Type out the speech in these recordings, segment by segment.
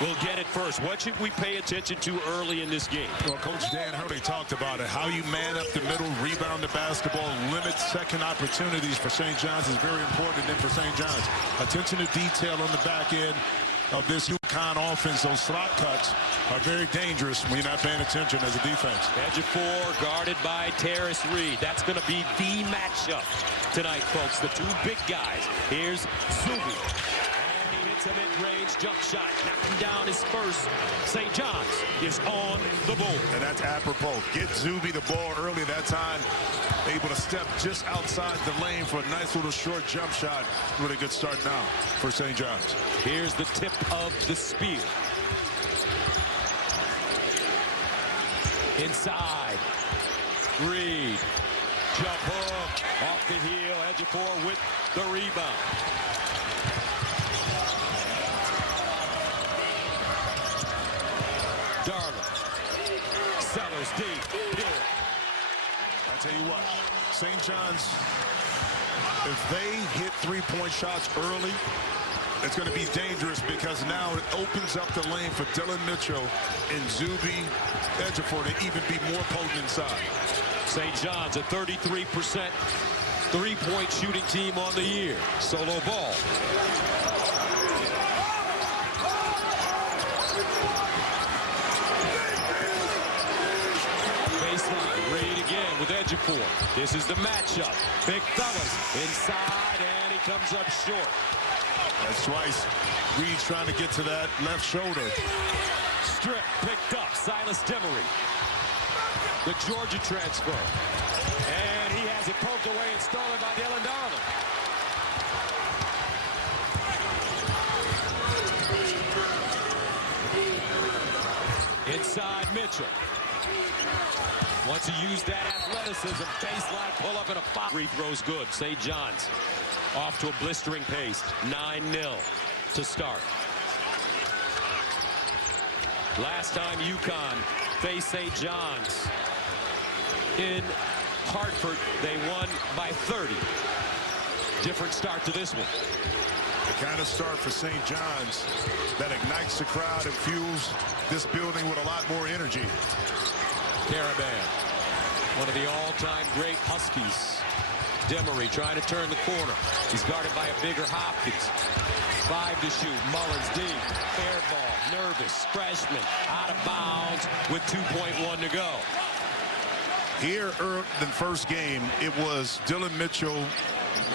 will get it first. What should we pay attention to early in this game? Well, Coach Dan Hurley talked about it. How you man up the middle, rebound the basketball, limit second opportunities for St. John's is very important. And for St. John's, attention to detail on the back end of this UConn offense. Those slot cuts are very dangerous when you're not paying attention as a defense. Edge of four, guarded by Terrace Reed. That's going to be the matchup tonight, folks. The two big guys. Here's Zuby. And he hits a mid-range jump shot. Knocking down his first. St. John's is on the board. And that's apropos. Get Zuby the ball early that time. Able to step just outside the lane for a nice little short jump shot. Really good start now for St. John's. Here's the tip of the spear. Inside. Reed. Jump hook. Off the heel. Edge of four with the rebound. Darling. Sellers deep. Dillon. I tell you what, St. John's, if they hit three-point shots early, it's going to be dangerous because now it opens up the lane for Dillon Mitchell and Zuby Ejiofor to even be more potent inside. St. John's a 33% three-point shooting team on the year. Solo ball. Baseline, Reed again with Ejiofor. This is the matchup. Big fellas inside, and he comes up short. That's twice. Reed's trying to get to that left shoulder. Strip picked up. Silas Demery. The Georgia transfer. And he has it poked away and stolen by Dillon Darling. Inside Mitchell. Wants to use that athleticism. Baseline pull up and a foul. Free throws good. St. John's off to a blistering pace. 9-0 to start. Last time UConn faced St. John's in Hartford, they won by 30. Different start to this one. The kind of start for St. John's that ignites the crowd and fuels this building with a lot more energy. Caravan, one of the all-time great Huskies. Demery trying to turn the corner. He's guarded by a bigger Hopkins. 5 to shoot. Mullins deep. Fair ball. Nervous. Freshman. Out of bounds with 2.1 to go. Here in the first game, it was Dillon Mitchell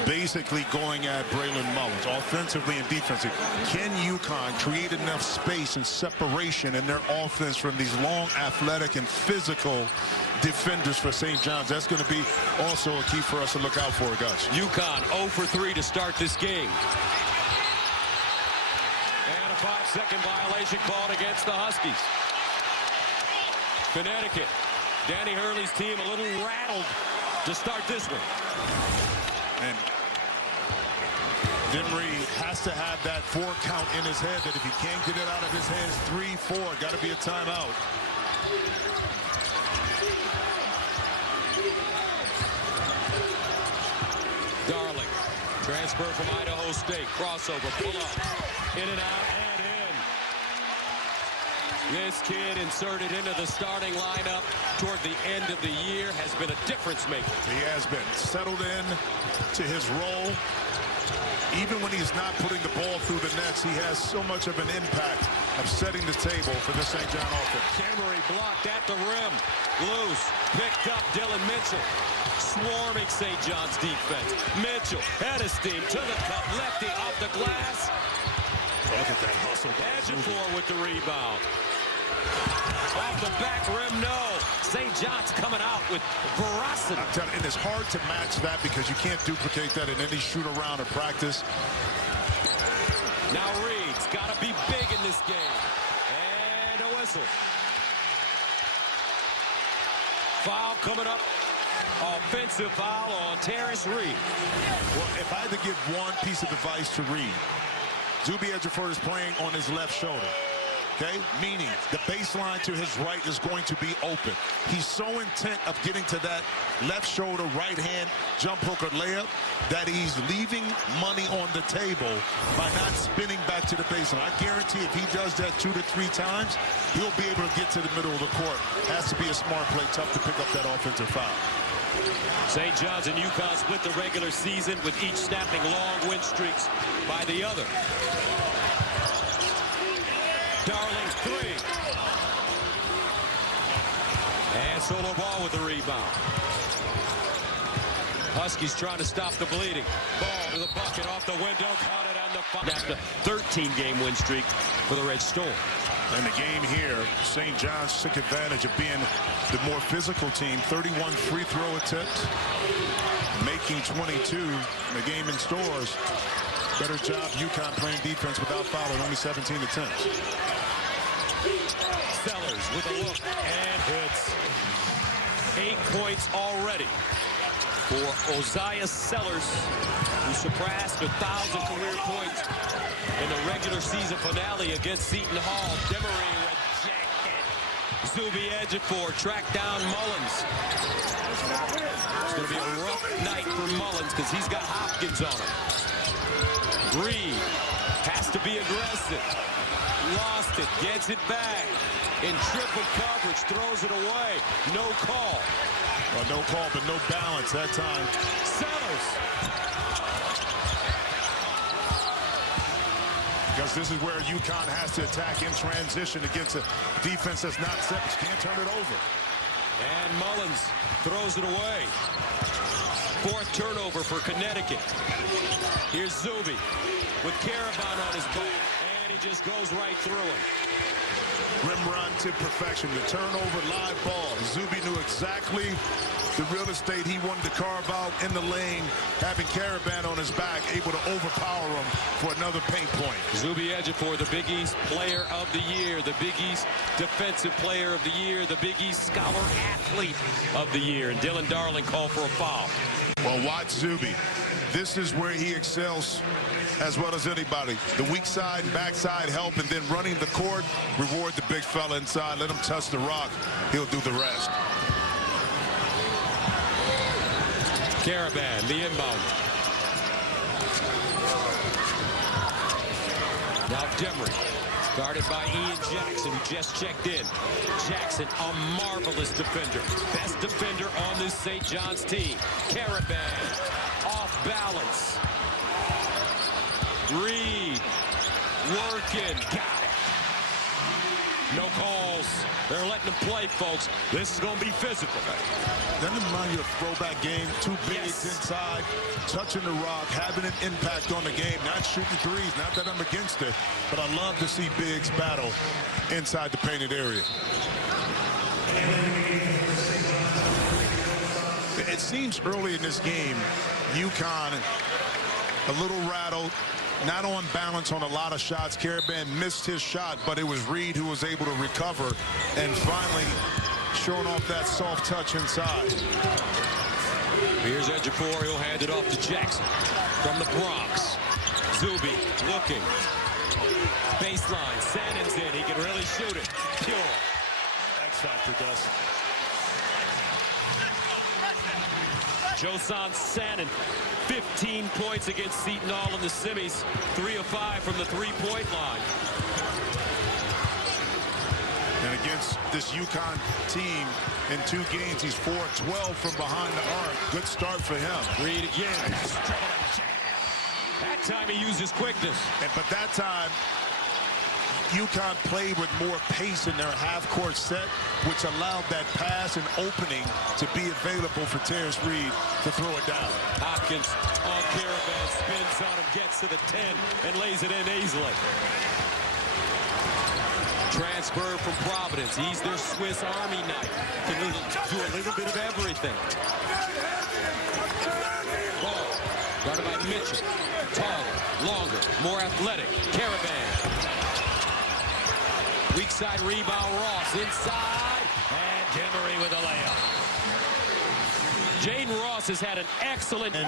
basically going at Braylon Mullins, offensively and defensively. Can UConn create enough space and separation in their offense from these long, athletic, and physical defenders for St. John's? That's going to be also a key for us to look out for, guys. UConn 0 for 3 to start this game. And a 5-second violation called against the Huskies. Connecticut. Danny Hurley's team a little rattled to start this one. And Demery has to have that 4 count in his head, that if he can't get it out of his hands, 3-4, got to be a timeout. Darling, transfer from Idaho State, crossover, pull up, in and out, and in. This kid inserted into the starting lineup toward the end of the year has been a difference maker. He has been settled in to his role. Even when he's not putting the ball through the nets, he has so much of an impact of setting the table for the St. John offense. Demery blocked at the rim. Loose. Picked up Dillon Mitchell. Swarming St. John's defense. Mitchell, head of steam to the cup. Lefty off the glass. Look at that hustle. Ejiofor with the rebound. Off the back rim, no. St. John's coming out with ferocity. I'm telling you, and it's hard to match that because you can't duplicate that in any shoot-around or practice. Now Reed's got to be big in this game. And a whistle. Foul coming up. Offensive foul on Terrace Reed. Well, if I had to give one piece of advice to Reed, Zuby Ejiofor is playing on his left shoulder. Okay, meaning the baseline to his right is going to be open. He's so intent of getting to that left shoulder, right hand jump hook or layup that he's leaving money on the table by not spinning back to the baseline. I guarantee if he does that 2 to 3 times, he'll be able to get to the middle of the court. Has to be a smart play, tough to pick up that offensive foul. St. John's and UConn split the regular season with each snapping long win streaks by the other. Darling 3. And Solo Ball with the rebound. Huskies trying to stop the bleeding. Ball to the bucket, off the window, caught it on the foul. That's the 13-game win streak for the Red Storm. In the game here, St. John's took advantage of being the more physical team. 31 free throw attempts, making 22. The game in stores. Better job UConn playing defense without fouling, only 17 attempts. Sellers with a look and hits. 8 points already for Ozias Sellers, who surpassed 1,000 career points in the regular season finale against Seton Hall. Demery rejected. Zuby Ejiofor tracked down Mullins. It's going to be a rough night for Mullins because he's got Hopkins on him. Reed has to be aggressive. Lost it, gets it back. In triple coverage, throws it away. No call. Well, no call, but no balance that time. Sellers. Because this is where UConn has to attack in transition against a defense that's not set. Can't turn it over. And Mullins throws it away. 4th turnover for Connecticut. Here's Zuby with Caravan on his back. And he just goes right through him. Rim run to perfection. The turnover, live ball. Zuby knew exactly the real estate he wanted to carve out in the lane, having Caravan on his back, able to overpower him for another paint point. Zuby Ejiofor, the Big East Player of the Year, the Big East Defensive Player of the Year, the Big East Scholar Athlete of the Year. And Dillon Darling called for a foul. Well, watch Zuby. This is where he excels as well as anybody. The weak side and backside help, and then running the court, reward the big fella inside. Let him touch the rock. He'll do the rest. Caravan, the inbound. Now Demery, guarded by Ian Jackson, who just checked in. Jackson, a marvelous defender. Best defender on this St. John's team. Caravan, off balance. Reed, working, got it. No calls. They're letting them play, folks. This is going to be physical. Doesn't it remind you of a throwback game? 2 bigs inside, touching the rock, having an impact on the game, not shooting threes. Not that I'm against it, but I love to see bigs battle inside the painted area. It seems early in this game, UConn a little rattled, not on balance on a lot of shots. Caravan missed his shot, but it was Reed who was able to recover and finally showing off that soft touch inside. Here's Ejiofor. He'll hand it off to Jackson from the Bronx. Zuby looking. Baseline. Sannon's in. He can really shoot it. Pure. X Factor does. Josan Sannon, 15 points against Seton Hall in the semis, 3 of 5 from the three-point line. And against this UConn team, in 2 games, he's 4 of 12 from behind the arc. Good start for him. Reed again. That time he used his quickness. But that time, UConn played with more pace in their half-court set, which allowed that pass and opening to be available for Terrence Reed to throw it down. Hopkins on Caravan, spins on him, gets to the 10, and lays it in easily. Transfer from Providence. He's their Swiss Army knife. Can do a little bit of everything. Ball, guarded by Mitchell. Taller, longer, more athletic. Caravan. Weak side rebound, Ross inside, and Demery with a layup. Jaden Ross has had an excellent... And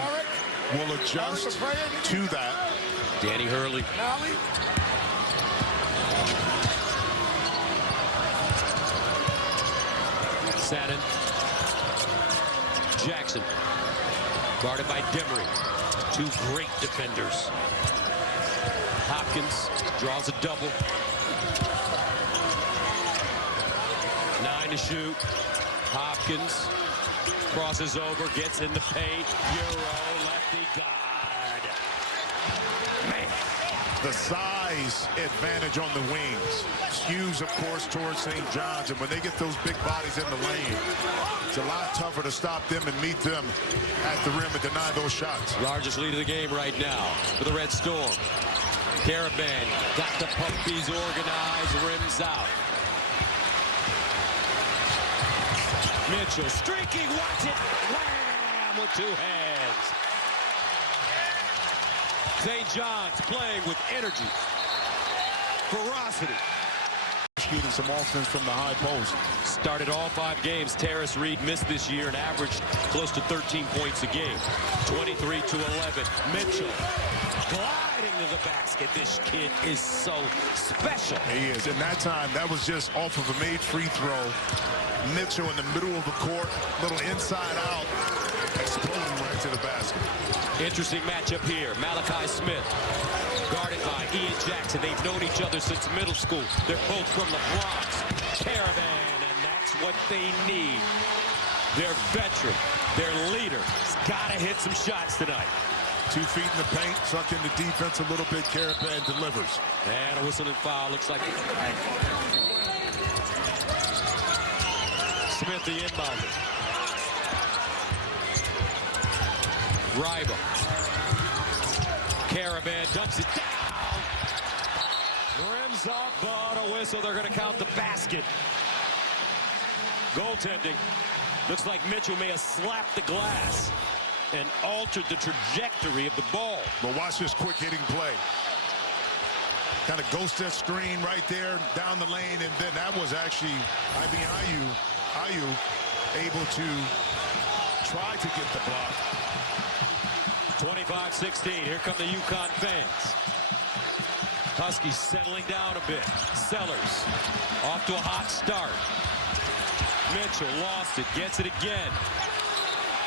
will adjust to that. Danny Hurley. Sannon. Jackson. Guarded by Demery. Two great defenders. Hopkins draws a double. 9 to shoot. Hopkins crosses over, gets in the paint. Euro, lefty, guard. Man. The size advantage on the wings. Skews, of course, towards St. John's. And when they get those big bodies in the lane, it's a lot tougher to stop them and meet them at the rim and deny those shots. Largest lead of the game right now for the Red Storm. Caravan got the Puppies organized, rims out. Mitchell streaking, watch it, wham, with 2 hands. St. John's playing with energy, ferocity. Shooting some offense from the high post. Started all 5 games. Terrace Reed missed this year and averaged close to 13 points a game. 23 to 11. Mitchell gliding to the basket. This kid is so special. He is. And that time, that was just off of a made free throw. Mitchell in the middle of the court, little inside out, exploding right to the basket. Interesting matchup here. Malachi Smith, guarded by Ian Jackson. They've known each other since middle school. They're both from the Bronx. Caravan, and that's what they need. Their veteran, their leader, has got to hit some shots tonight. 2 feet in the paint, suck in the defense a little bit. Caravan delivers. And a whistle and foul. Looks like Smith, the inbounder. Ryba. Caravan dumps it down. Rims up, but a whistle. They're going to count the basket. Goaltending. Looks like Mitchell may have slapped the glass and altered the trajectory of the ball. But watch this quick hitting play. Kind of ghost that screen right there down the lane, and then that was actually Ayu able to try to get the block. 25-16. Here come the UConn fans. Huskies settling down a bit. Sellers off to a hot start. Mitchell lost it, gets it again.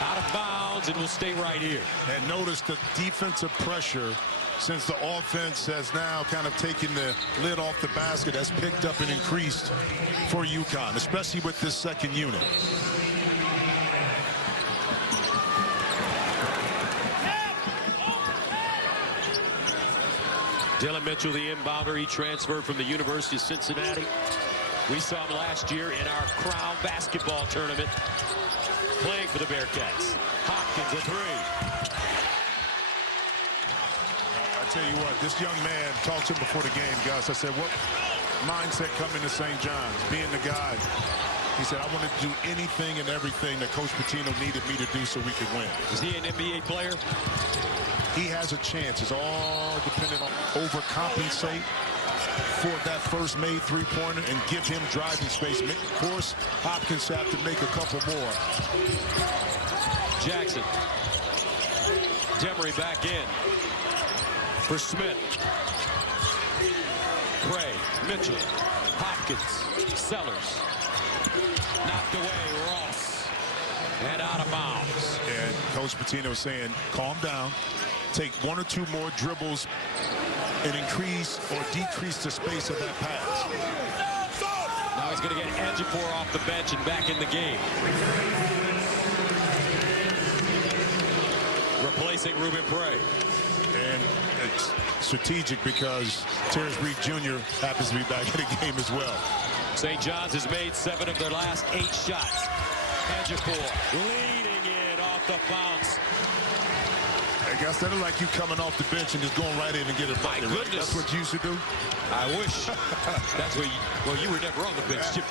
Out of bounds, and will stay right here. And notice the defensive pressure, since the offense has now kind of taken the lid off the basket, has picked up and increased for UConn, especially with this second unit. Dillon Mitchell, the inbounder, he transferred from the University of Cincinnati. We saw him last year in our Crown basketball tournament, playing for the Bearcats. Hopkins, a 3. I tell you what, this young man talked to him before the game, Gus. I said, what mindset coming to St. John's, being the guy? He said, I want to do anything and everything that Coach Pitino needed me to do so we could win. Is he an NBA player? He has a chance. It's all dependent on overcompensate for that first made three-pointer and give him driving space. Of course, Hopkins have to make a couple more. Jackson. Demery back in for Smith. Gray, Mitchell, Hopkins, Sellers. Knocked away, Ross. And out of bounds. And Coach Pitino is saying, calm down. Take 1 or 2 more dribbles and increase or decrease the space of that pass. Now he's going to get Ejiofor off the bench and back in the game. Replacing Ruben Prey. And it's strategic because Terrence Reed Jr. happens to be back in the game as well. St. John's has made 7 of their last 8 shots. Ejiofor leading in off the bounce. I guess that is like you coming off the bench and just going right in and get it. My goodness. That's what you used to do? I wish. That's what you, well, you were never on the bench, Chip.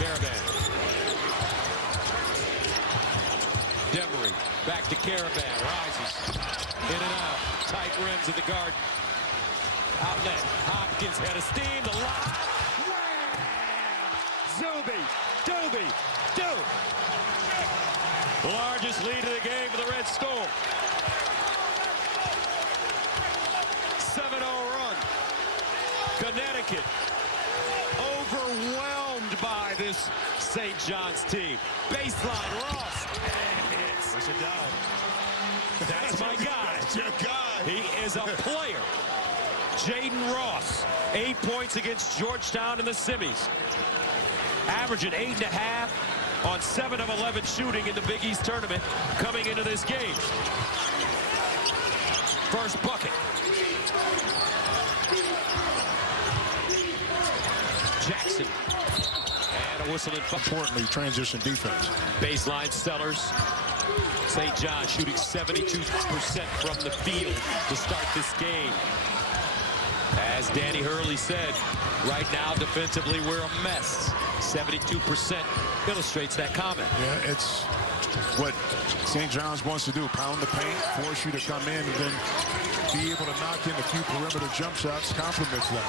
Caravan. Demery back to Caravan. Rises. In and out. Tight rims of the guard. Outlet. Hopkins had a steam. The lob. Zuby. Doobie. Do. Largest lead of the game for the Red Storm. 7-0 run. Connecticut overwhelmed by this St. John's team. Baseline, Ross, and hits. That's a guy. That's my guy. That's your guy. He is a player. Jaden Ross, 8 points against Georgetown in the semis. Averaging 8.5 on 7 of 11 shooting in the Big East tournament coming into this game. First bucket. Jackson. And a whistle in front. Importantly, transition defense. Baseline Sellers. St. John shooting 72% from the field to start this game. As Danny Hurley said, right now defensively we're a mess. 72% illustrates that comment. Yeah, it's what St. John's wants to do. Pound the paint, force you to come in, and then be able to knock in a few perimeter jump shots complements that.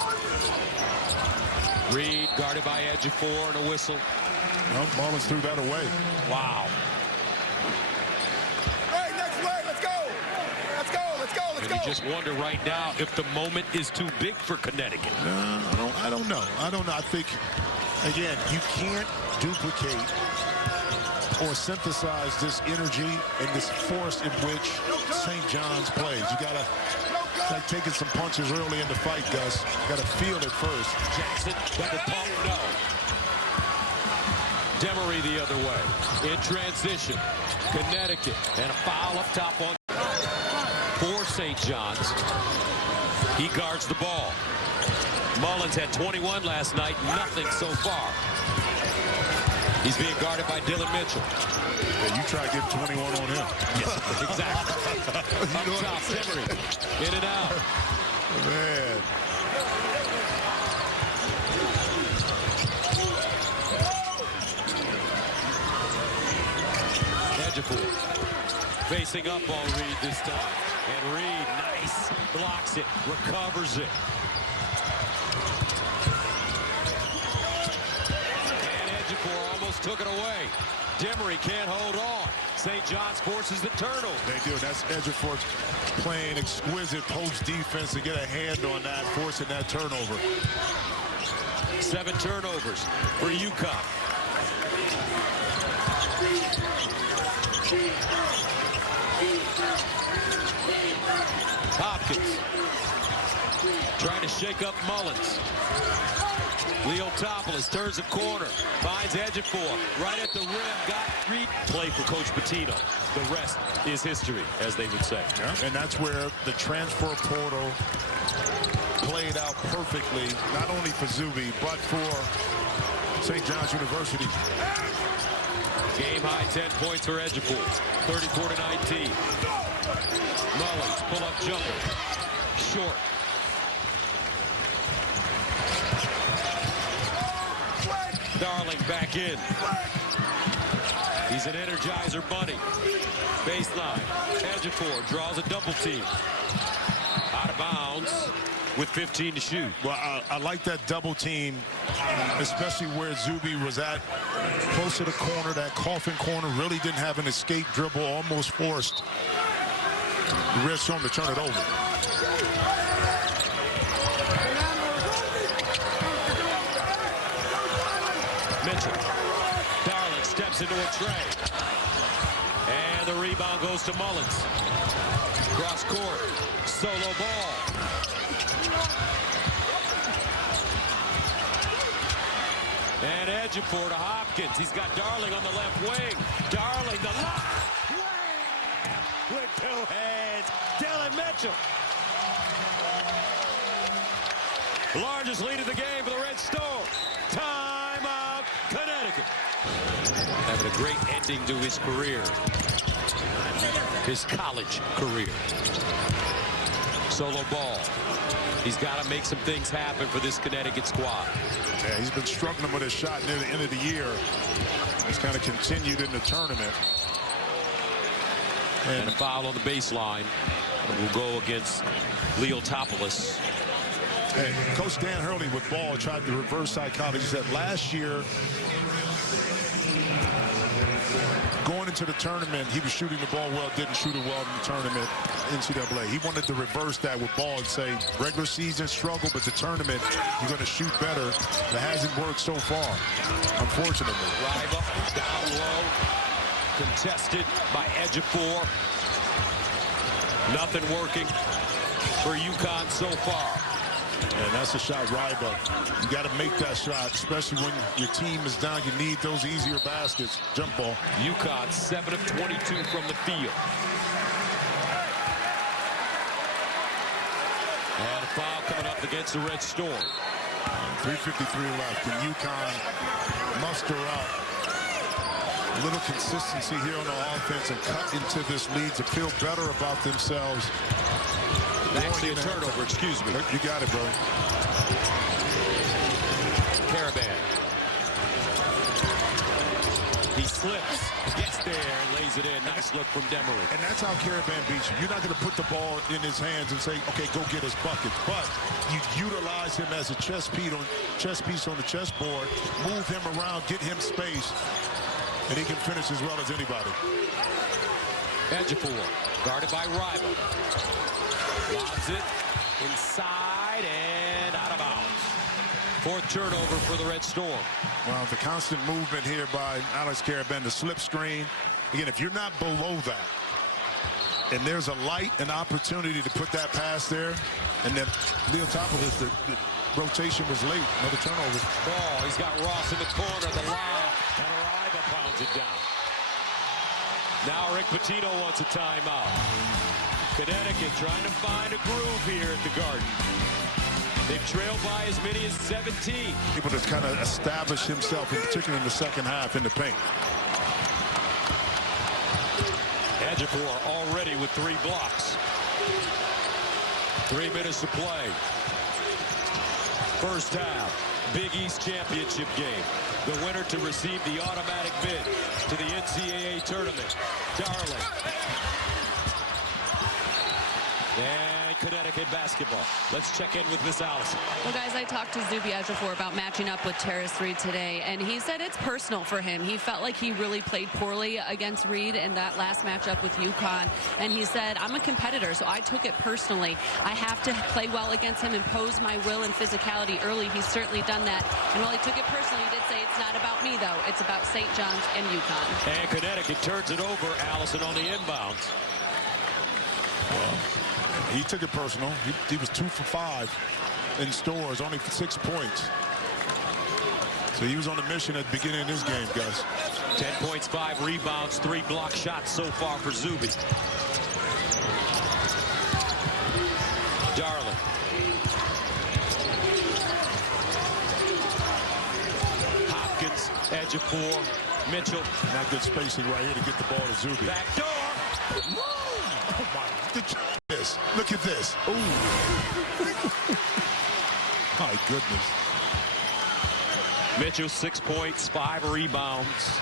Reed guarded by Ejiofor and a whistle. Well, Mullins threw that away. Wow. And you just wonder right now if the moment is too big for Connecticut. No, I don't know. I think, again, you can't duplicate or synthesize this energy and this force in which St. John's plays. You got to, like taking some punches early in the fight, Gus. You got to feel it first. Jackson, double pump, no. Demery the other way. In transition, Connecticut, and a foul up top on for St. John's. He guards the ball. Mullins had 21 last night, nothing so far. He's being guarded by Dillon Mitchell. Yeah, you try to get 21 on him. Yes, exactly. Up top, Demery. In and out. Man. Ejiofor facing up on Reed this time. And Reed, nice, blocks it, recovers it. And Ejiofor almost took it away. Demery can't hold on. St. John's forces the turnover. They do. That's Ejiofor playing exquisite post defense to get a hand on that, forcing that turnover. 7 turnovers for UConn. Hopkins trying to shake up Mullins. Leotopoulos turns the corner, finds Ejiofor right at the rim. Got Reed. Play for Coach Pitino. The rest is history, as they would say. Yeah. And that's where the transfer portal played out perfectly, not only for Zuby, but for St. John's University. Game high 10 points for Ejiofor. 34-19. Mullins, pull-up jumper. Short. Darling back in. He's an Energizer bunny. Baseline. Ejiofor draws a double team. Out of bounds with 15 to shoot. Well, I like that double team, especially where Zuby was at, close to the corner. That coffin corner really didn't have an escape dribble, almost forced the rest him to turn it over. Mitchell. Darling steps into a tray. And the rebound goes to Mullins. Cross court. Solo ball. And Ejiofor to Hopkins. He's got Darling on the left wing. Darling, the lock. With 2 hands. Dillon Mitchell. Largest lead of the game for the Red Storm. Timeout, Connecticut. Having a great ending to his career. His college career. Solo ball. He's got to make some things happen for this Connecticut squad. Yeah, he's been struggling with his shot near the end of the year. It's kind of continued in the tournament. And a foul on the baseline will go against Leotopoulos. Hey, Coach Dan Hurley with ball tried the reverse psychology. He said last year, going into the tournament, he was shooting the ball well, didn't shoot it well in the tournament, NCAA. He wanted to reverse that with ball and say, regular season struggle, but the tournament, you're going to shoot better. That hasn't worked so far, unfortunately. Drive up, down low, contested by Ejiofor. Nothing working for UConn so far. And that's a shot, Ryba. You got to make that shot, especially when your team is down. You need those easier baskets. Jump ball. UConn 7 of 22 from the field. And a foul coming up against the Red Storm. 3:53 left. Can UConn muster up a little consistency here on the offense and cut into this lead to feel better about themselves? Actually a turnover, excuse me. You got it, bro. Caravan. He slips, gets there, and lays it in. Nice look from Demery. And that's how Caravan beats you. You're not going to put the ball in his hands and say, okay, go get us buckets. But you utilize him as a chess piece on the chessboard, move him around, get him space, and he can finish as well as anybody. Ejiofor, guarded by Ryba. Lobs it inside and out of bounds. Fourth turnover for the Red Storm. Well, the constant movement here by Alex Caravan, the slip screen. Again, if you're not below that, and there's a light, an opportunity to put that pass there, and then Leotopoulos, the rotation was late. Another turnover. Ball, he's got Ross in the corner, the lob, and Ryba pounds it down. Now Rick Pitino wants a timeout. Connecticut trying to find a groove here at the Garden. They've trailed by as many as 17. Able to kind of establish himself, in particular in the second half, in the paint. Ejiofor already with 3 blocks. 3 minutes to play. First half, Big East Championship game. The winner to receive the automatic bid to the NCAA tournament. Darling. And Connecticut basketball. Let's check in with Miss Allison. Well, guys, I talked to Zuby Ejiofor about matching up with Terrace Reed today, and he said it's personal for him. He felt like he really played poorly against Reed in that last matchup with UConn, and he said, I'm a competitor, so I took it personally. I have to play well against him, impose my will and physicality early. He's certainly done that, and while he took it personally, he did say it's not about me, though. It's about St. John's and UConn. And Connecticut turns it over, Allison, on the inbounds. Well, he took it personal. He was 2 for 5 in stores, only 6 points. So he was on a mission at the beginning of this game, guys. 10 points, 5 rebounds, 3 block shots so far for Zuby. Darling. Hopkins, Ejiofor, Mitchell. Not good spacing right here to get the ball to Zuby. Back door. Oh my! Look at this. Ooh. My goodness. Mitchell 6 points, 5 rebounds.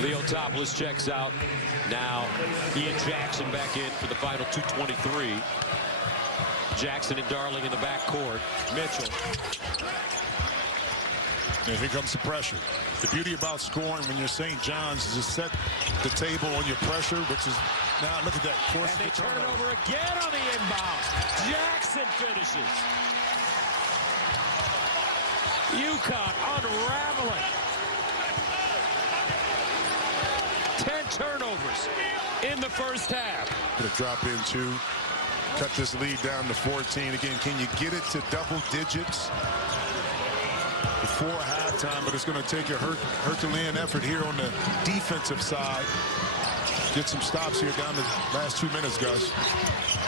Leotopoulos checks out. Now Ian Jackson back in for the final 2:23. Jackson and Darling in the backcourt. Mitchell. And here comes the pressure. The beauty about scoring when you're St. John's is to set the table on your pressure, which is now look at that. And they turn it over again on the inbounds. Jackson finishes. UConn unraveling. 10 turnovers in the first half. Gonna drop in 2. Cut this lead down to 14. Again, can you get it to double digits before halftime? But it's going to take a Herculean effort here on the defensive side. Get some stops here down the last 2 minutes, guys.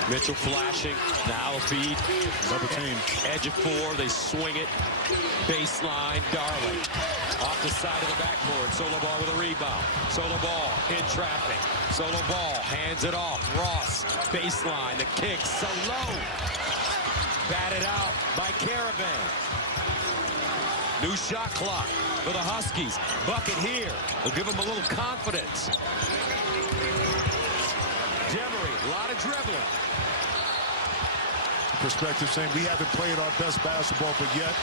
Mitchell flashing. Now a feed. Double team. Ejiofor, they swing it. Baseline, Darling. Off the side of the backboard. Solo ball with a rebound. Solo ball in traffic. Solo ball, hands it off. Ross, baseline, the kick, Solo. Batted out by Caravan. New shot clock for the Huskies. Bucket here. Will give them a little confidence. Demery, a lot of dribbling. perspective, saying we haven't played our best basketball, but yet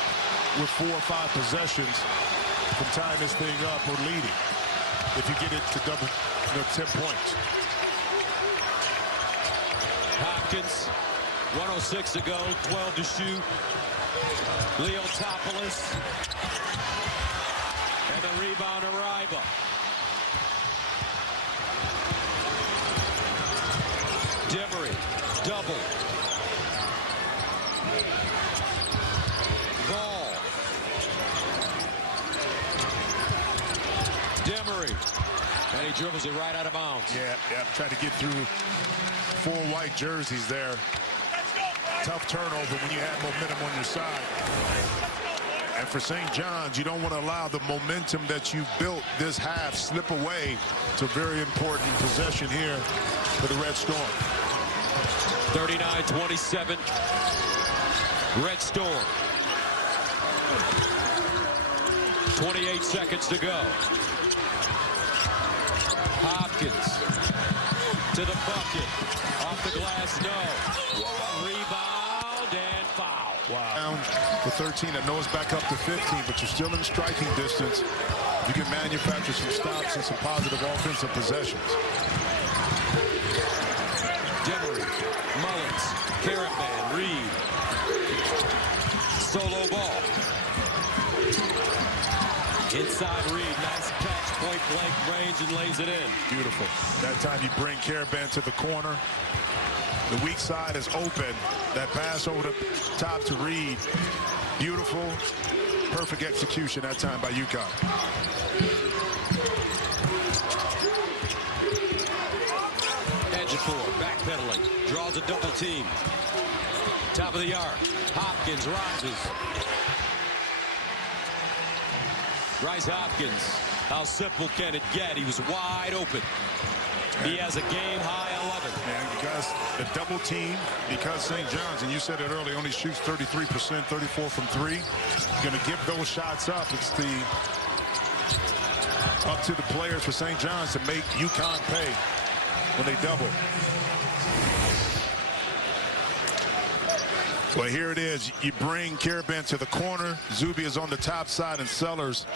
with 4 or 5 possessions from tying this thing up or leading. If you get it to double, 10 points. Hopkins, 106 to go, 12 to shoot. Leotopoulos. And the rebound, Ariba. Demery, double. Ball. Demery. And he dribbles it right out of bounds. Yeah, trying to get through 4 white jerseys there. Tough turnover when you have momentum on your side. And for St. John's, you don't want to allow the momentum that you built this half slip away. It's a very important possession here for the Red Storm. 39-27. Red Storm. 28 seconds to go. Hopkins to the bucket. Off the glass, no. Rebound and foul. Wow. Down to 13. I know it's back up to 15, but you're still in striking distance. You can manufacture some stops and some positive offensive possessions. Demery, Mullins, Caravan, Reed. Solo ball. Inside Reed, nice catch, point blank range, and lays it in. Beautiful. That time you bring Caravan to the corner. The weak side is open. That pass over the top to Reed. Beautiful. Perfect execution that time by UConn. Ejiofor, backpedaling, draws a double team. Top of the arc. Hopkins rises. Bryce Hopkins, how simple can it get? He was wide open. He has a game-high 11. And because the double team, because St. John's, and you said it earlier, only shoots 33%, 34 from 3. Going to give those shots up. It's up to the players for St. John's to make UConn pay when they double. Well, here it is. You bring Caravan to the corner. Zuby is on the top side, and Sellers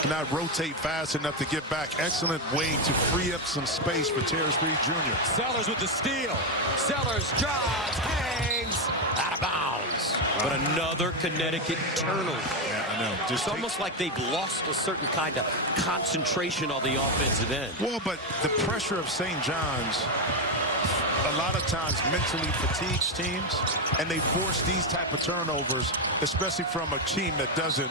cannot rotate fast enough to get back. Excellent way to free up some space for Terrence Reed Jr. Sellers with the steal. Sellers drives, hangs, out of bounds. But another Connecticut turnover. Yeah, I know. It's almost like they've lost a certain kind of concentration on the offensive end. Well, but the pressure of St. John's a lot of times mentally fatigues teams, and they force these type of turnovers, especially from a team that doesn't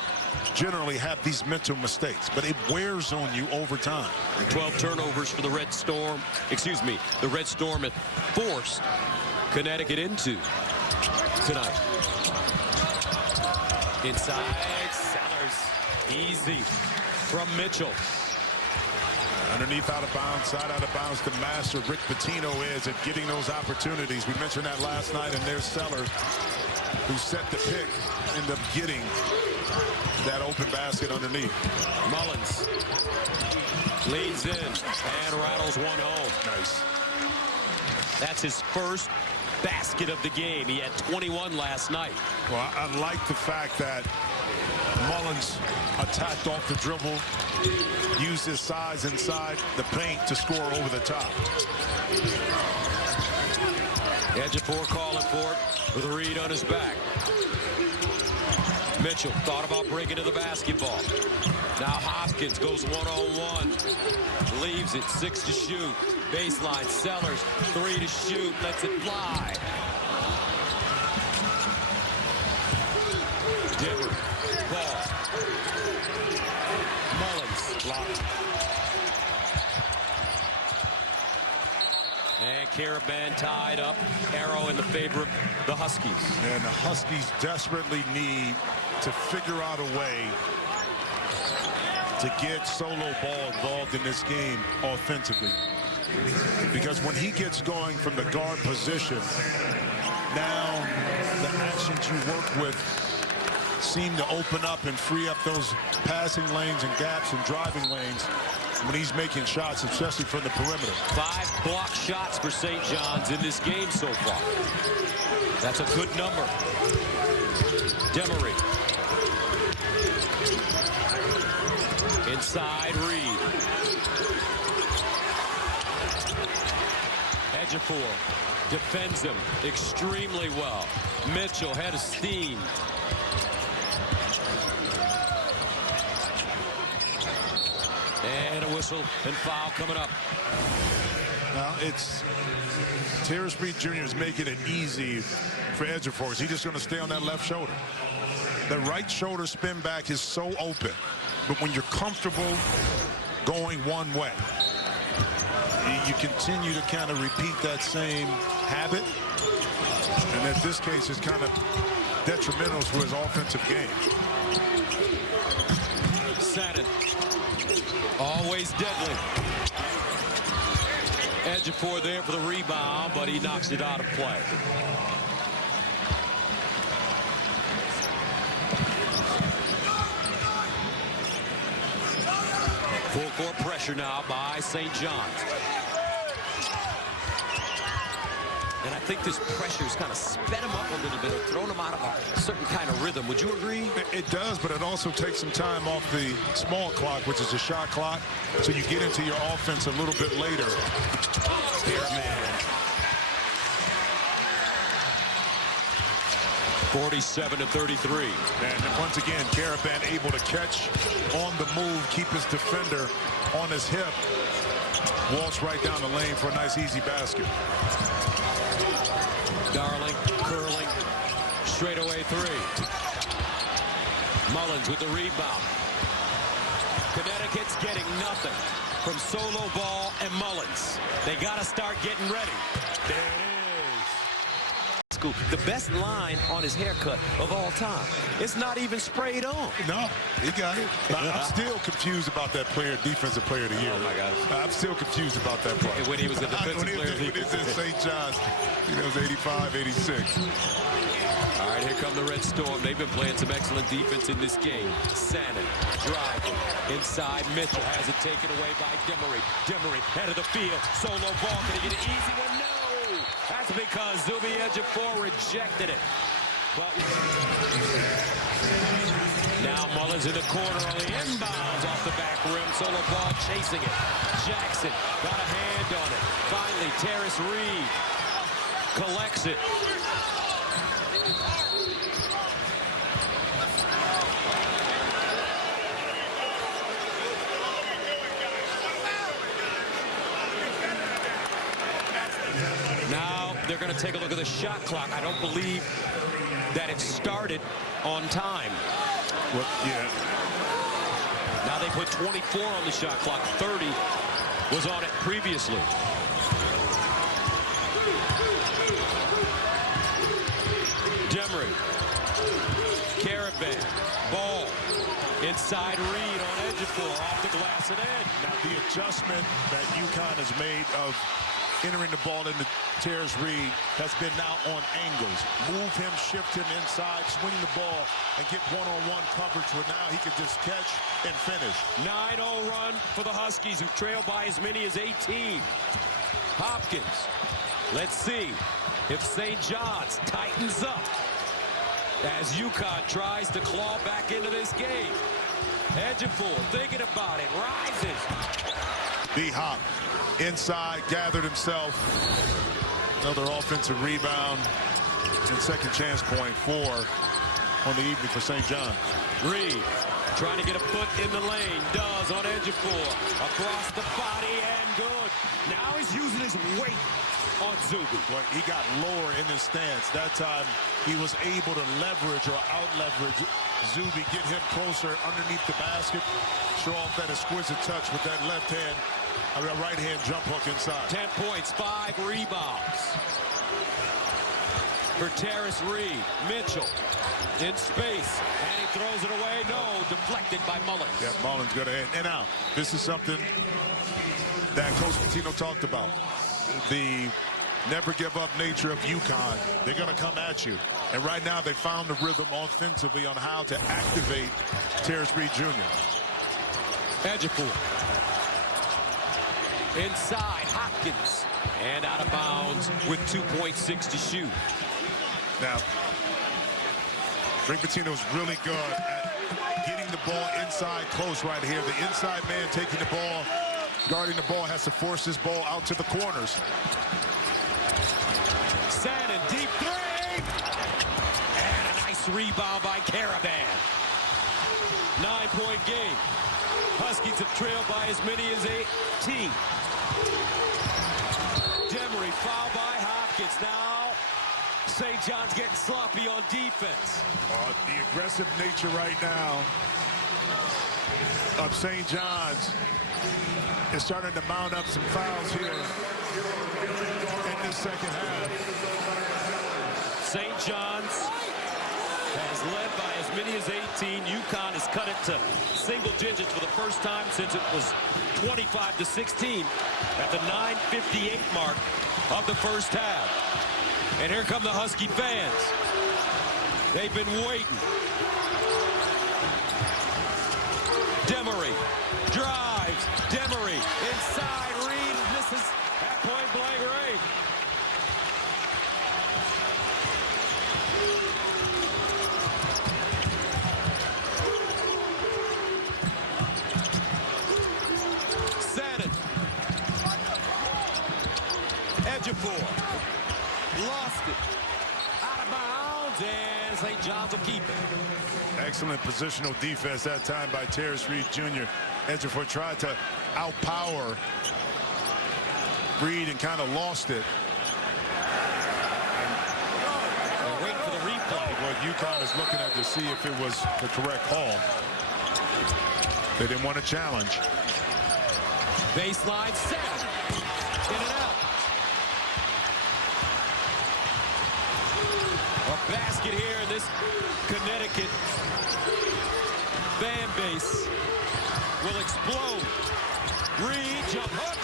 generally have these mental mistakes, but it wears on you over time. 12 turnovers for the Red Storm. Excuse me, the Red Storm had forced Connecticut into tonight. Inside, Sellers, easy from Mitchell. Underneath out of bounds, side out of bounds, the master Rick Pitino is at getting those opportunities. We mentioned that last night, and there's Sellers, who set the pick, end up getting that open basket underneath. Mullins leads in and rattles one home. Nice. That's his first basket of the game. He had 21 last night. Well, I like the fact that Mullins attacked off the dribble, used his size inside the paint to score over the top. Ejiofor calling for it with Reed on his back. Mitchell thought about breaking to the basketball. Now Hopkins goes one-on-one. Leaves it, 6 to shoot. Baseline, Sellers, 3 to shoot. Lets it fly. Dillon, ball. Mullins, blocked. And Caravan tied up. Arrow in the favor of the Huskies. And the Huskies desperately need to figure out a way to get Solo Ball involved in this game offensively. Because when he gets going from the guard position, now the actions you work with seem to open up and free up those passing lanes and gaps and driving lanes when he's making shots, especially from the perimeter. 5 block shots for St. John's in this game so far. That's a good number. Demery. Inside Reed. Ejiofor defends him extremely well. Mitchell had a steam. And a whistle and foul coming up. Now it's Terrence Reed Jr. is making it easy for Ejiofor. Is he just going to stay on that left shoulder? The right shoulder spin back is so open. But when you're comfortable going one way, you continue to kind of repeat that same habit. And in this case, it's kind of detrimental to his offensive game. Satin. Always deadly. Ejiofor there for the rebound, but he knocks it out of play. Full court pressure now by St. John's. And I think this pressure's kind of sped him up a little bit or thrown him out of a certain kind of rhythm. Would you agree? It does, but it also takes some time off the small clock, which is a shot clock. So you get into your offense a little bit later. Caravan. 47-33. And once again, Caravan able to catch on the move, keep his defender on his hip, waltz right down the lane for a nice easy basket. Darling, curling, straightaway 3. Mullins with the rebound. Connecticut's getting nothing from Solo Ball and Mullins. They got to start getting ready. There it is. The best line on his haircut of all time. It's not even sprayed on. No, he got it. I'm still confused about that defensive player of the year. Oh, my God. I'm still confused about that play. When he was a defensive player of the year. When he was in St. John's, it was 85, 86. All right, here come the Red Storm. They've been playing some excellent defense in this game. Sannon driving inside. Mitchell has it taken away by Demery. Demery head of the field. Solo Ball. Can he get an easy one? No. That's because Zuby Ejiofor rejected it. But now Mullins in the corner on the inbounds off the back rim. Solo Ball chasing it. Jackson got a hand on it. Finally, Terrence Reed collects it. Now they're going to take a look at the shot clock. I don't believe that it started on time. Well, yeah. Now they put 24 on the shot clock. 30 was on it previously. Demery. Caravan. Ball. Inside Reed on Ejiofor off the glass and in. Now the adjustment that UConn has made of entering the ball into Terrence Reed has been now on angles. Move him, shift him inside, swing the ball, and get one-on-one coverage where now he can just catch and finish. 9-0 run for the Huskies, who trail by as many as 18. Hopkins. Let's see if St. John's tightens up as UConn tries to claw back into this game. Ejiofor thinking about it, rises. B-Hop inside, gathered himself. Another offensive rebound and second chance point on the evening for St. John. Reed trying to get a foot in the lane. Does on Ejiofor. Across the body and good. Now he's using his weight on Zuby. Well, he got lower in his stance. That time he was able to leverage or out-leverage Zuby, get him closer underneath the basket, show off that exquisite touch with that left hand, right hand jump hook inside. 10 points, 5 rebounds for Terrence Reed. Mitchell in space, and he throws it away. No, deflected by Mullins. Yeah, Mullins got ahead. And now, this is something that Coach Pitino talked about. The never give up nature of UConn. They're going to come at you. And right now they found the rhythm offensively on how to activate Terrence Reed Jr. Ejiofor Inside, Hopkins. And out of bounds with 2.6 to shoot. Now, Rick Pitino's really good at getting the ball inside close right here. The inside man taking the ball, guarding the ball, has to force this ball out to the corners. Shannon, deep three. And a nice rebound by Caravan. 9-point game. Huskies have trailed by as many as 18. Demery fouled by Hopkins. Now St. John's getting sloppy on defense. The aggressive nature right now of St. John's is starting to mount up some fouls here in this second half. St. John's has led by as many as 18. UConn has cut it to single digits for the first time since it was 25-16 at the 9:58 mark of the first half. And here come the Husky fans. They've been waiting. Demery drives. Demery inside. Reed misses at point blank range. Shannon. Ejiofor. Lost it. Out of bounds, and St. John's will keep it. Excellent positional defense that time by Terrence Reed Jr. Ejiofor tried to outpower Reed and kind of lost it. They're waiting for the replay. What UConn is looking at to see if it was the correct call. They didn't want to challenge. Baseline set. In and out. A basket here in this Connecticut fan base will explode. Reed, jump hook.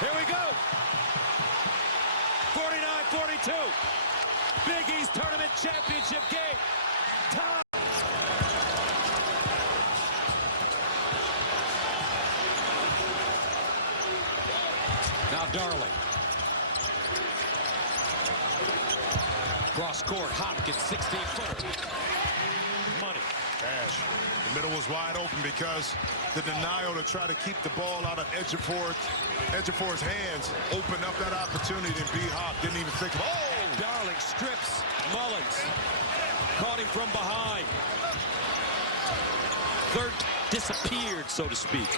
Here we go. 49-42. Big East Tournament Championship game. Time. Now Darling. Cross court, Hopkins, 16-footer. Money. Cash. The middle was wide open because the denial to try to keep the ball out of Ejiofor's hands opened up that opportunity, and B-Hop didn't even think of it. Oh! And Darling strips Mullins. Caught him from behind. Third disappeared, so to speak.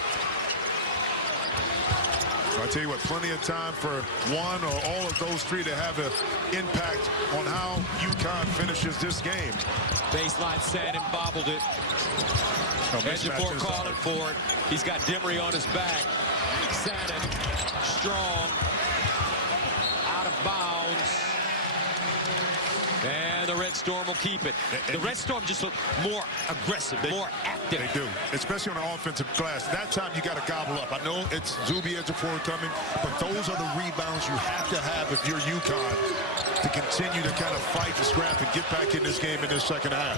I tell you what, plenty of time for one or all of those three to have an impact on how UConn finishes this game. Baseline Shannon bobbled it. Ejiofor calling for it. He's got Demery on his back. Shannon, strong, out of bounds. And the Red Storm will keep it. The Red Storm just look more aggressive, more active. They do, especially on the offensive glass. That time you got to gobble up. I know it's Zuby Ejiofor coming, but those are the rebounds you have to have if you're UConn to continue to kind of fight and scrap and get back in this game in this second half.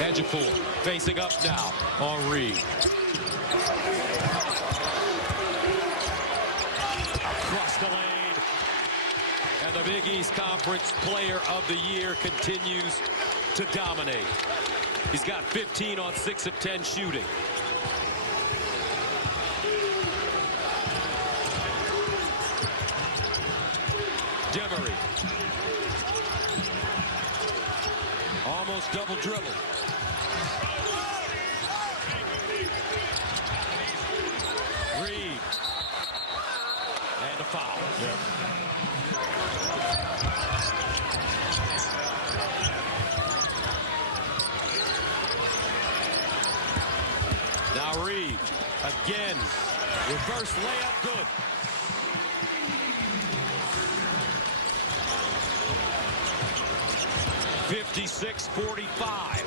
Ejiofor facing up now on Reed. Across the lane. And the Big East Conference Player of the Year continues to dominate. He's got 15 on 6 of 10 shooting. Demery. Almost double dribble. Reed. And a foul. Yep. Now Reed, again, reverse layup, good. (56-45).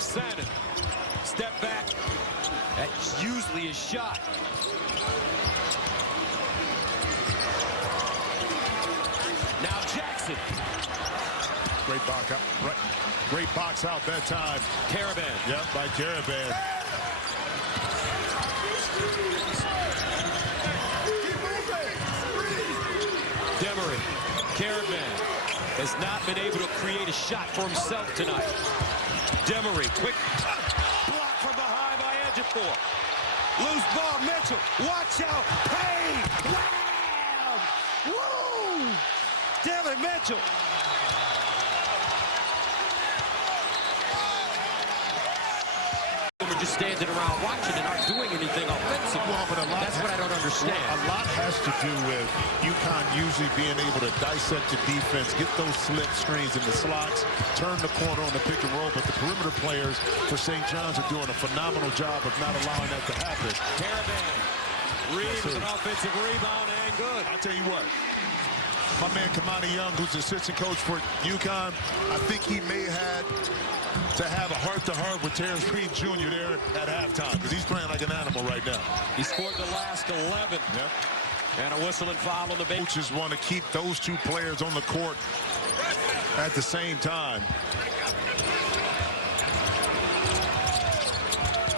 Shannon, step back. That's usually his shot. Now Jackson. Great box out. Right. Great box out that time. Caravan. Yep, by Caravan. Demery. Caravan has not been able to create a shot for himself tonight. Demery, quick block from behind by Ejiofor. Loose ball, Mitchell. Watch out. Payne. Wham! Woo! Dillon Mitchell. We're just standing around watching and aren't doing anything offensively. Well, but that's what I don't understand. A lot has to do with UConn usually being able to dissect the defense, get those slip screens in the slots, turn the corner on the pick and roll. But the perimeter players for St. John's are doing a phenomenal job of not allowing that to happen. Caravan. Reed with an offensive rebound and good. I tell you what, my man Kamani Young, who's the assistant coach for UConn, I think he may have to have a heart-to-heart with Terrence Reed Jr. there at halftime, because he's playing like an animal right now. He scored the last 11. Yep. And a whistle and foul on the bench. Coaches want to keep those two players on the court at the same time.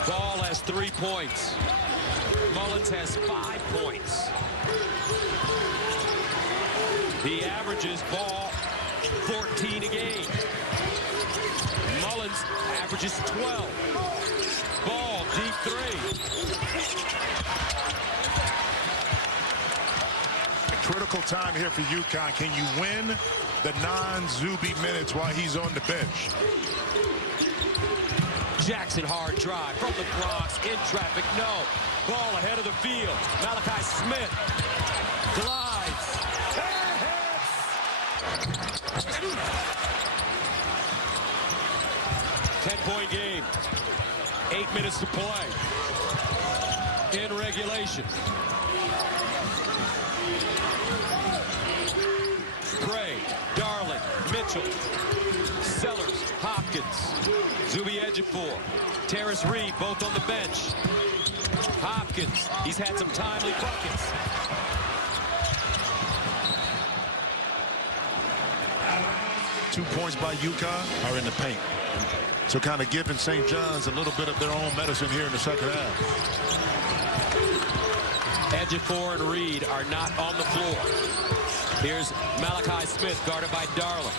Ball has 3 points. Mullins has 5 points. He averages Ball 14 a game. Mullins averages 12. Ball, deep three. A critical time here for UConn. Can you win the non-Zuby minutes while he's on the bench? Jackson hard drive from the Bronx. In traffic, no. Ball ahead of the field. Malachi Smith glides. 10-point game. 8 minutes to play. In regulation. Gray, Darling, Mitchell, Sellers, Hopkins, Zuby Ejiofor, Terrace Reed, both on the bench. Hopkins, he's had some timely buckets. Two points by UConn are in the paint. So kind of giving St. John's a little bit of their own medicine here in the second half. Ejiofor and Reed are not on the floor. Here's Malachi Smith guarded by Darling.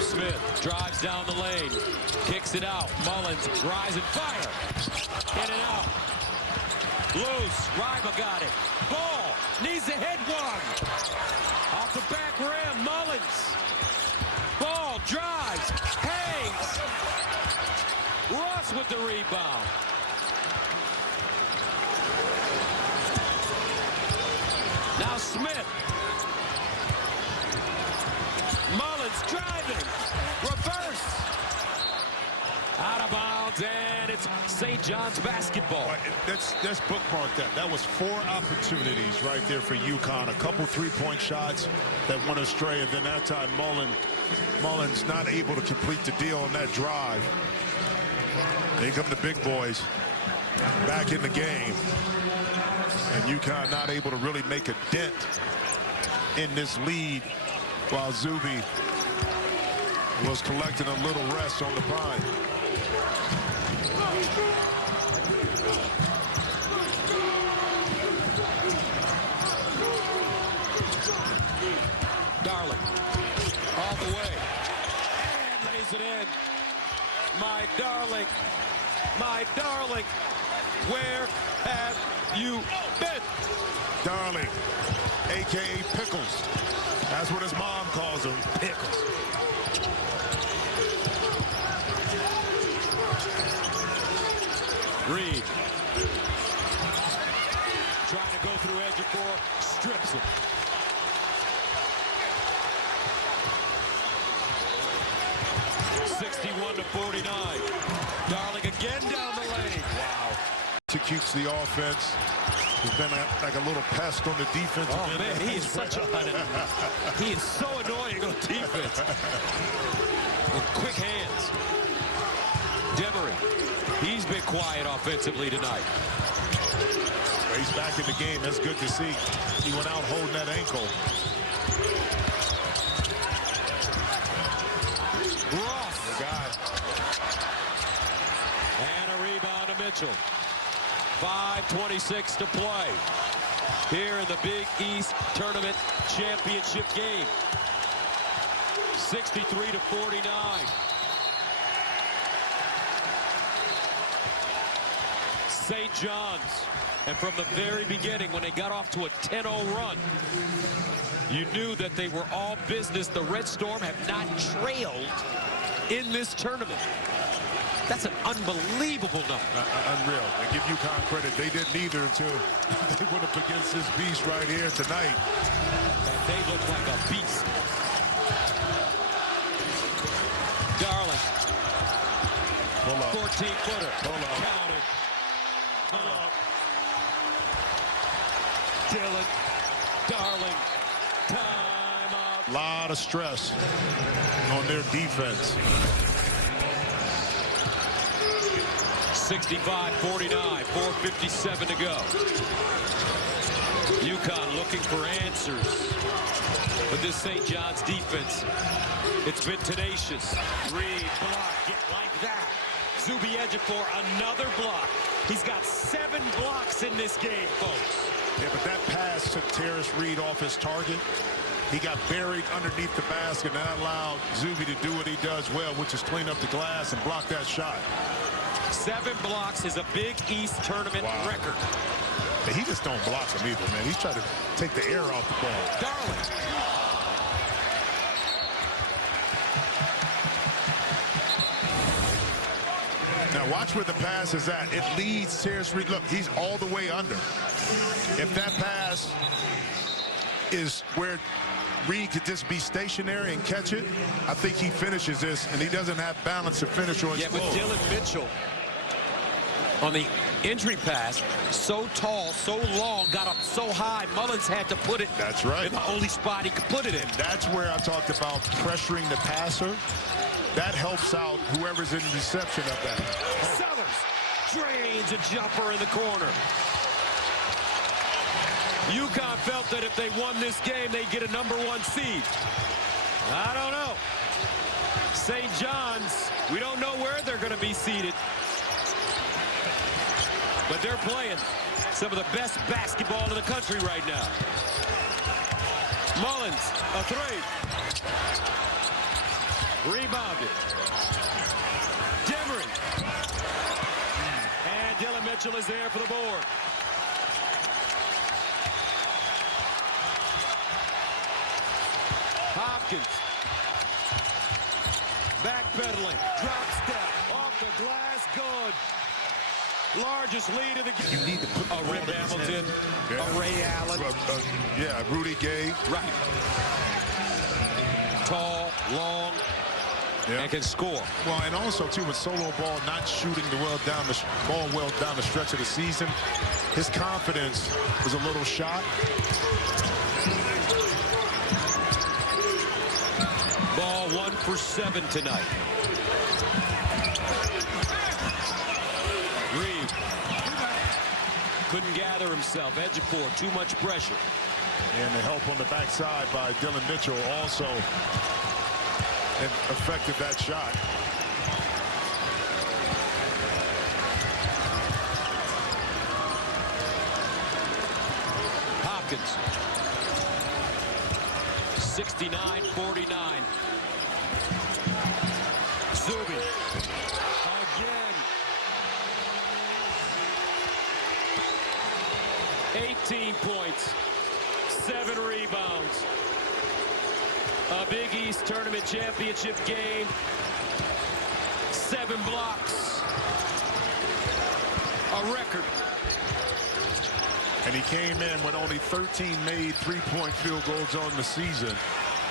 Smith drives down the lane, kicks it out. Mullins, rise and fire. In and out. Loose, Riba got it. Ball, needs to hit one. Off the back rim, Mullins. Ball, drives, hangs. Russ with the rebound. Now Smith. Mullins driving. Reverse. Out of bounds, and it's St. John's basketball. Let's bookmark that. That was 4 opportunities right there for UConn. A couple three-point shots that went astray, and then that time Mullins not able to complete the deal on that drive. Here come the big boys back in the game. And UConn not able to really make a dent in this lead while Zuby was collecting a little rest on the pine. Darling, all the way, and lays it in. My darling, where have you been? Darling, a.k.a. Pickles. That's what his mom calls him. Pickles. Reed. Trying to go through Ejiofor, strips him. (61-49). Darling again down the lane. Wow. Executes the offense. He's been like a little pest on the defense. Oh man, he is such a he is so annoying on defense. With quick hands. Demery. He's been quiet offensively tonight. He's back in the game. That's good to see. He went out holding that ankle. Ross. The guy. And a rebound to Mitchell. 5:26 to play here in the Big East Tournament Championship game. 63-49. St. John's. And from the very beginning, when they got off to a 10-0 run, you knew that they were all business. The Red Storm have not trailed in this tournament. That's an unbelievable number. Unreal. I give UConn credit. They didn't either until they went up against this beast right here tonight. And they look like a beast. Darling. Pull up. 14-footer. Pull up. Counted. Pull up. Dillon. Darling. Timeout. A lot of stress on their defense. 65-49, 4:57 to go. UConn looking for answers. But this St. John's defense, it's been tenacious. Reed, block, get like that. Zuby Ejiofor, another block. He's got 7 blocks in this game, folks. Yeah, but that pass took Terrace Reed off his target. He got buried underneath the basket, and that allowed Zuby to do what he does well, which is clean up the glass and block that shot. 7 blocks is a Big East tournament record. But he just don't block him either, man. He's trying to take the air off the ball. Darling. Now watch where the pass is at. It leads Terrace Reed. Look, he's all the way under. If that pass is where Reed could just be stationary and catch it, I think he finishes this, and he doesn't have balance to finish or explode. Yeah, with Dillon Mitchell on the entry pass, so tall, so long, got up so high, Mullins had to put it That's right. in the only spot he could put it in. That's where I talked about pressuring the passer. That helps out whoever's in reception of that. Sellers drains a jumper in the corner. UConn felt that if they won this game, they'd get a #1 seed. I don't know. St. John's, we don't know where they're going to be seated. But they're playing some of the best basketball in the country right now. Mullins, a 3. Rebounded. Demery. And Dillon Mitchell is there for the board. Hopkins. Backpedaling. Drop step. Off the glass. Good. Largest lead of the game. You need to put a Rip Hamilton. Yeah. A Ray Allen. Yeah, Rudy Gay. Right. Tall, long, and can score. Well, and also, too, with solo ball not shooting the ball well down the stretch of the season, his confidence was a little shot. Ball 1 for 7 tonight. Reed couldn't gather himself. Ejiofor, too much pressure. And the help on the backside by Dillon Mitchell also affected that shot. Hopkins. 69-49. Zuby. Again. 18 points. 7 rebounds. A Big East Tournament Championship game. 7 blocks. A record. And he came in with only 13 made three-point field goals on the season.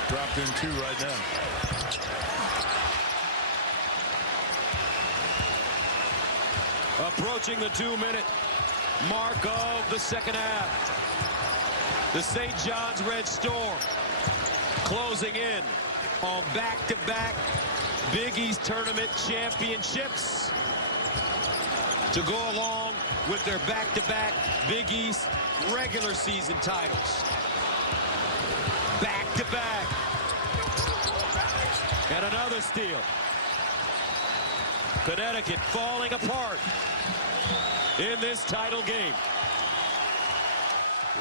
Dropped in 2 right now. Approaching the 2-minute mark of the second half. The St. John's Red Storm closing in on back-to-back Big East Tournament championships to go along with their back-to-back Big East regular season titles. Back-to-back. And another steal. Connecticut falling apart in this title game.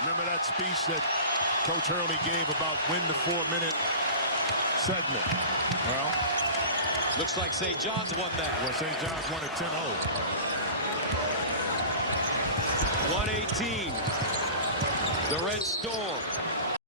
Remember that speech that Coach Hurley gave about win the 4-minute segment? Well, looks like St. John's won that. Well, St. John's won at 10-0. 118. The Red Storm